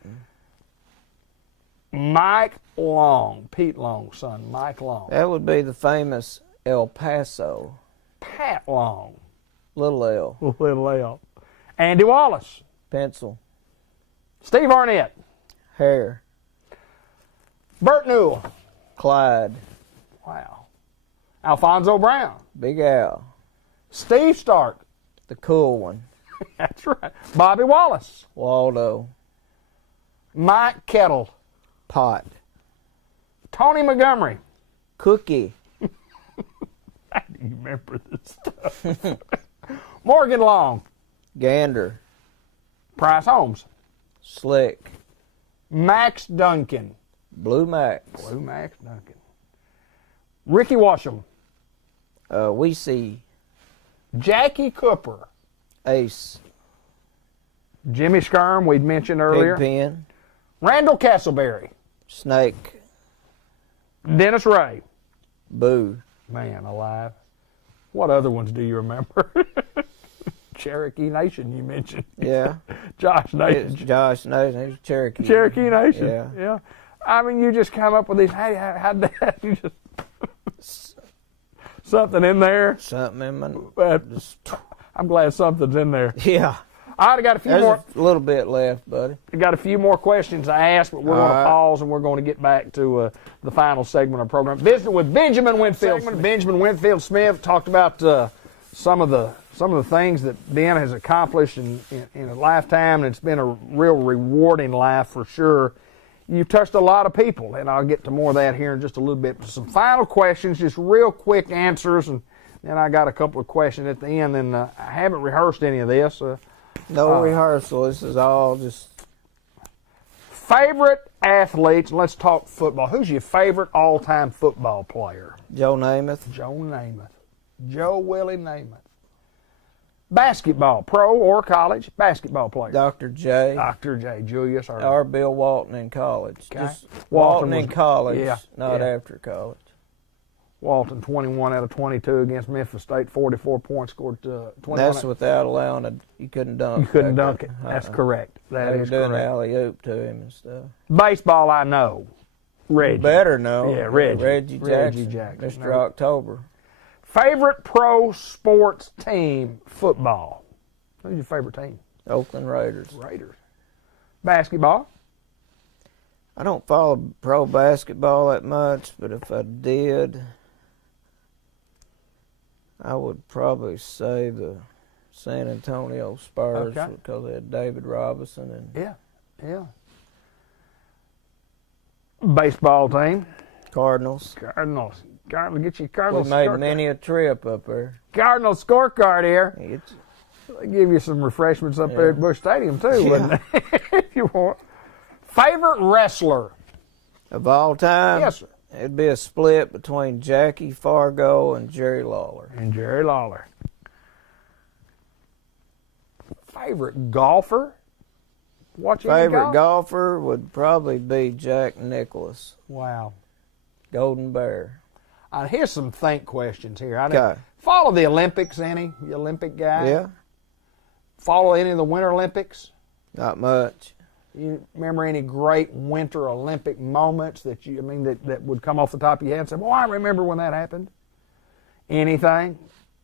Mike Long. Pete Long's son, Mike Long. That would be the famous El Paso. Pat Long. Little L. Little L. Andy Wallace. Pencil. Steve Arnett. Hair. Bert Newell. Clyde. Wow. Alfonso Brown. Big Al. Steve Stark. The cool one. That's right. Bobby Wallace. Waldo. Mike Kettle. Pot. Tony Montgomery. Cookie. How do you remember this stuff? Morgan Long. Gander. Price Holmes. Slick. Max Duncan. Blue Max. Blue Max Duncan. Ricky Washam. We see Jackie Cooper. Ace. Jimmy Skirm, we'd mentioned earlier. Pigpen. Randall Castleberry. Snake. Dennis Ray. Boo. Man alive. What other ones do you remember? Cherokee Nation you mentioned. Yeah. Josh Nation. It's Josh Nation. He's Cherokee. Cherokee Nation. Yeah. Yeah. I mean, you just come up with these. Hey, how'd that? You just something in there. Something in my. I'm glad something's in there. Yeah. All right, I got a few There's more. a little bit left, buddy. I got a few more questions to ask, but we're going to pause and we're going to get back to the final segment of the program. Visiting with Benjamin Winfield. Benjamin Winfield Smith talked about some of the things that Ben has accomplished in a lifetime, and it's been a real rewarding life for sure. You've touched a lot of people, and I'll get to more of that here in just a little bit. Some final questions, just real quick answers, and then I got a couple of questions at the end. And I haven't rehearsed any of this. No rehearsal. This is all just. Favorite athletes. Let's talk football. Who's your favorite all-time football player? Joe Namath. Joe Namath. Joe Willie Namath. Basketball, pro or college basketball player. Dr. J. Dr. J. Julius Erving. Or Bill Walton in college. Okay. Just Walton was, in college, yeah, not yeah. after college. Walton, 21 out of 22 against Memphis State, 44 points, scored 21. That's without allowing it. You couldn't dunk. You couldn't dunk it. That's correct. That They were is doing correct. alley-oop to him and stuff. Baseball, I know. Reggie. You better know. Yeah, Reggie. Reggie Jackson. Mr. No. October. Favorite pro sports team, football. Who's your favorite team? Oakland Raiders. Raiders. Basketball. I don't follow pro basketball that much, but if I did, I would probably say the San Antonio Spurs because they had David Robinson and Yeah. Baseball team. Cardinals. Cardinals, get your Cardinals. We made scorecard. many a trip up there. Cardinals scorecard here. It's, They give you some refreshments up there at Busch Stadium too, wouldn't they? If you want. Favorite wrestler of all time? Yes, sir. It'd be a split between Jackie Fargo and Jerry Lawler. And Jerry Lawler. Favorite golfer? Favorite golfer would probably be Jack Nicklaus. Wow. Golden Bear. Here's some think questions here. Okay. Follow the Olympics, any? You Olympic guy? Yeah. Follow any of the Winter Olympics? Not much. You remember any great Winter Olympic moments that that would come off the top of your head and say, "Well, I remember when that happened." Anything?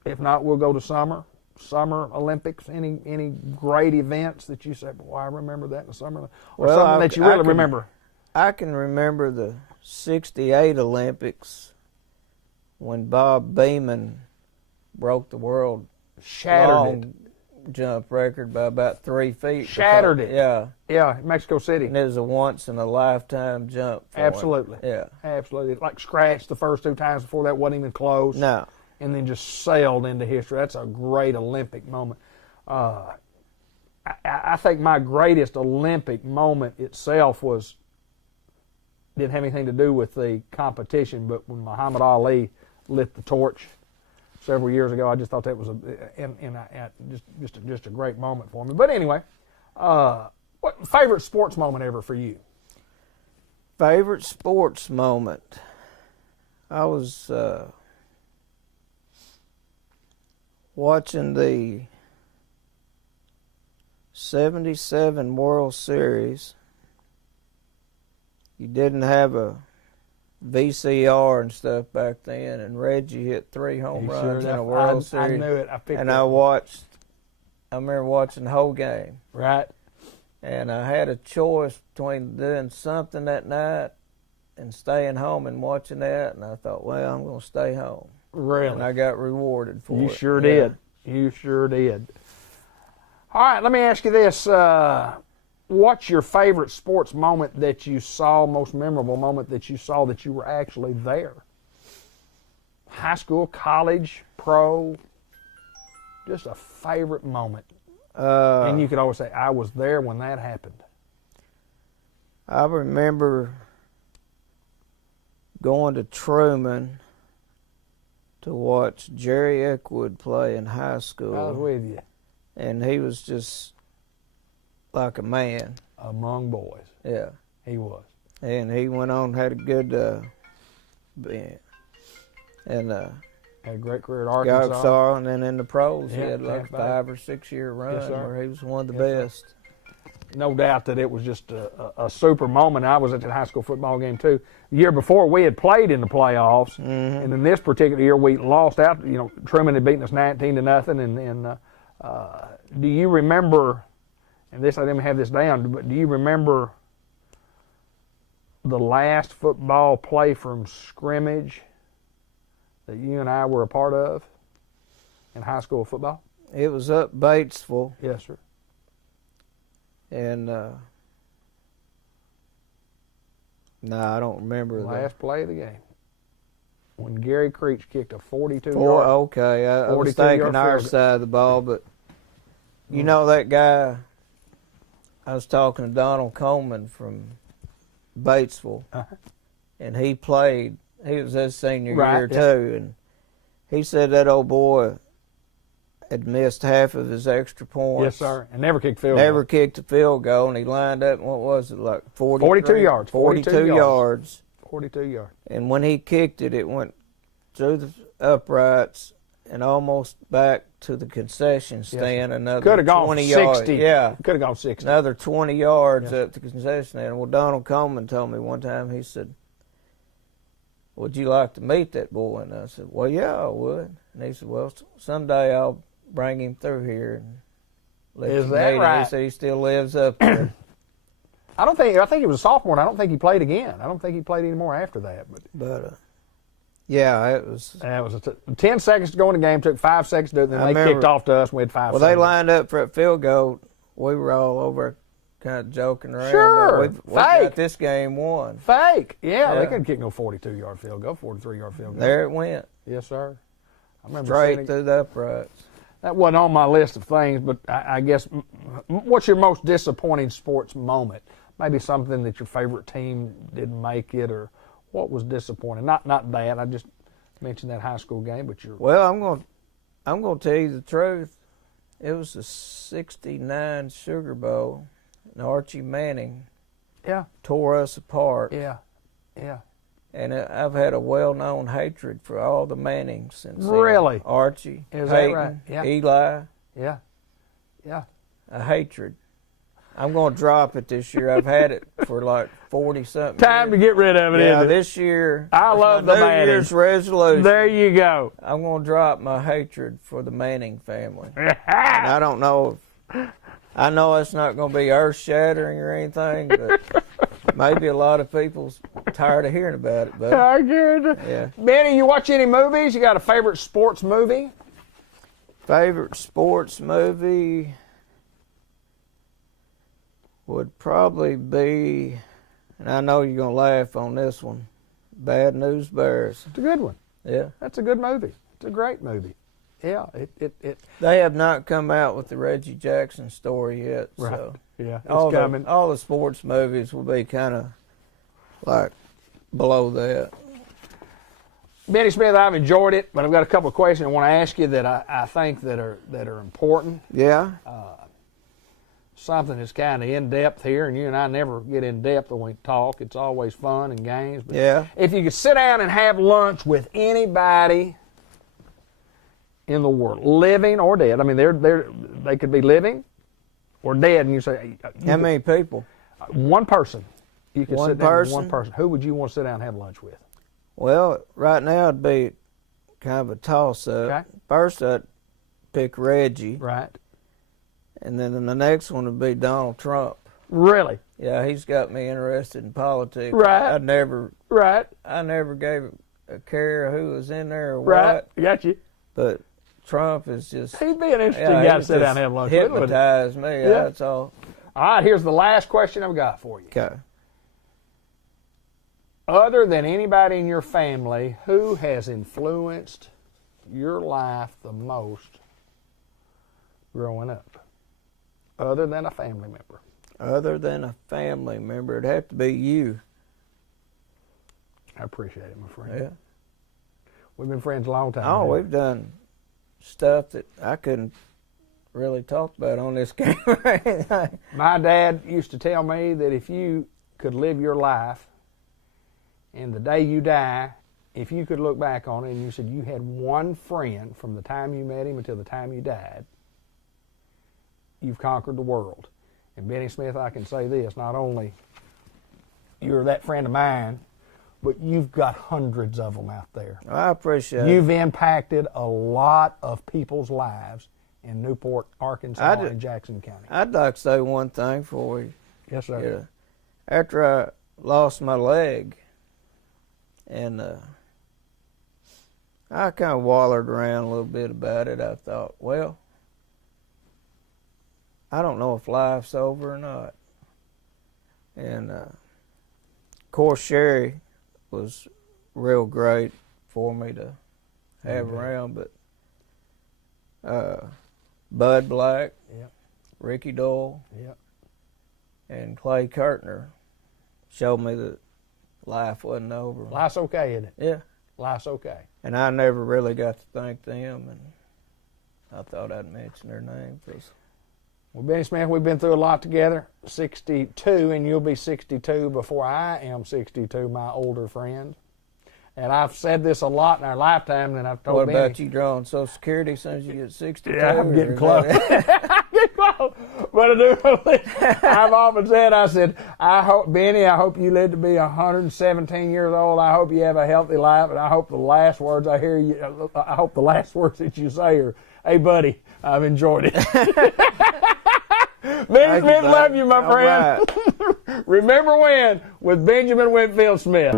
If not, we'll go to Summer Olympics. Any great events that you say, "Well, I remember that in the summer," or something that you really remember? I can remember the '68 Olympics when Bob Beamon broke the world Shattered jump record by about 3 feet. Shattered it. Yeah. Yeah, Mexico City. And it was a once-in-a-lifetime jump for Absolutely. him. Yeah. Absolutely. Like scratched the first 2 times before that, wasn't even close. No. And then just sailed into history. That's a great Olympic moment. I think my greatest Olympic moment itself didn't have anything to do with the competition, but when Muhammad Ali lit the torch several years ago, I just thought that was just a great moment for me. But anyway, what favorite sports moment ever for you? Favorite sports moment? I was watching the '77 World Series. You didn't have a VCR and stuff back then, and Reggie hit 3 home runs in a World Series. I knew it. I remember watching the whole game. Right. And I had a choice between doing something that night and staying home and watching that, and I thought, well, I'm going to stay home. Really? And I got rewarded for it. You sure did. You sure did. All right, let me ask you this. What's your favorite sports moment that you saw, most memorable moment that you saw that you were actually there? High school, college, pro, just a favorite moment. And you could always say, I was there when that happened. I remember going to Truman to watch Jerry Eckwood play in high school. I was with you. And he was just like a man. Among boys. Yeah. He was. And he went on, had a good, and had a great career at Arkansas, and then in the pros, yeah, he had like a 5 or 6 year run where he was one of the best. Sir. No doubt that it was just a super moment. I was at the high school football game too. The year before, we had played in the playoffs, and in this particular year, we lost out. You know, Truman had beaten us 19-0, and do you remember? And this, I didn't have this down, but do you remember the last football play from scrimmage that you and I were a part of in high school football? It was up Batesville. Yes, sir. And no, I don't remember the last play of the game when Gary Creech kicked a 42-yard. Okay, I was thinking our side of the ball, but you know that guy. I was talking to Donald Coleman from Batesville, and he played. He was his senior year too, and he said that old boy had missed half of his extra points. Yes, sir, and never kicked field goal. Never kicked a field goal, and he lined up. What was it, like 42 yards? 42 yards. 42 yards. And when he kicked it, it went through the uprights and almost back to the concession stand. Yes, another could have gone 20 60. yards. Yeah, could have gone 60. Another 20 yards up the concession stand. Well, Donald Coleman told me one time. He said, "Would you like to meet that boy?" And I said, "Well, yeah, I would." And he said, "Well, someday I'll bring him through here and let you meet him." Right? He said he still lives up there. I think he was a sophomore, and I don't think he played again. I don't think he played anymore after that. But yeah, it was. It was 10 seconds to go in the game. Took 5 seconds to do it. Then they kicked off to us. And we had 5 seconds. Well, they lined up for a field goal. We were all over, kind of joking around. Sure, we got this game won. Fake. Yeah, they couldn't kick no 42-yard field goal, 43-yard field goal. There it went. Yes, sir. I remember straight through the uprights. That wasn't on my list of things, but I guess, what's your most disappointing sports moment? Maybe something that your favorite team didn't make it, or what was disappointing? Not that. I just mentioned that high school game, but you're. Well, I'm going to tell you the truth. It was the '69 Sugar Bowl, and Archie Manning. Tore us apart. Yeah. And I've had a well-known hatred for all the Mannings since really? Then. Archie, is Peyton, that right? Yeah. Eli. Yeah. A hatred. I'm going to drop it this year. I've had it for like 40-something Time years. to get rid of it, yeah, isn't it? This year. I love the Mannings. New Year's resolution. There you go. I'm going to drop my hatred for the Manning family. And I don't know if... I know it's not going to be earth-shattering or anything, but maybe a lot of people's tired of hearing about it. But I get it. Yeah. Benny, you watch any movies? You got a favorite sports movie? Favorite sports movie would probably be, and I know you're going to laugh on this one, Bad News Bears. It's a good one. Yeah. That's a good movie. It's a great movie. Yeah, it. They have not come out with the Reggie Jackson story yet. Right. So yeah, it's coming. All the sports movies will be kind of like below that. Benny Smith, I've enjoyed it, but I've got a couple of questions I want to ask you that I think that are important. Yeah. Something that's kind of in depth here, and you and I never get in depth when we talk. It's always fun and games. But yeah. If you could sit down and have lunch with anybody in the world, living or dead. I mean, they could be living or dead, and you say, how many people? One person. You could sit down with one person. person. Who would you want to sit down and have lunch with? Well, right now it'd be kind of a toss-up. Okay. First, I'd pick Reggie. Right. And then the next one would be Donald Trump. Really? Yeah, he's got me interested in politics. Right. I never gave a care who was in there or what. Right. Got you. But Trump is just... He'd be an interesting guy to sit down and have lunch with. Hypnotized me, yeah. That's all. All right, here's the last question I've got for you. Okay. Other than anybody in your family, who has influenced your life the most growing up? Other than a family member. Other than a family member, it'd have to be you. I appreciate it, my friend. Yeah. We've been friends a long time. Oh, we've done stuff that I couldn't really talk about on this camera. My dad used to tell me that if you could live your life and the day you die, if you could look back on it and you said you had one friend from the time you met him until the time you died, you've conquered the world. And Benny Smith, I can say this, not only you're that friend of mine, but you've got hundreds of them out there. I appreciate You've impacted a lot of people's lives in Newport, Arkansas, and Jackson County. I'd like to say one thing before we Yes, sir. get after I lost my leg, and I kind of wallered around a little bit about it. I thought, well, I don't know if life's over or not. And of course, Sherry was real great for me to have around, but Bud Black, Yep. Ricky Doyle, Yep. and Clay Kurtner showed me that life wasn't over. Life's okay, isn't it? Yeah. Life's okay. And I never really got to thank them, and I thought I'd mention their name. Well, Benny Smith, we've been through a lot together. 62, and you'll be 62 before I am 62, my older friend. And I've said this a lot in our lifetime, and I've told What Benny. about you drawing Social Security as soon as you get 62? Yeah, I'm getting close. I'm getting close. But I do. I've often said, I said, Benny, I hope you live to be 117 years old. I hope you have a healthy life, and I hope the last words I hear you, I hope the last words that you say are, "Hey, buddy, I've enjoyed it." Benny Smith, love you, my friend. Right. Remember when with Benjamin Winfield Smith.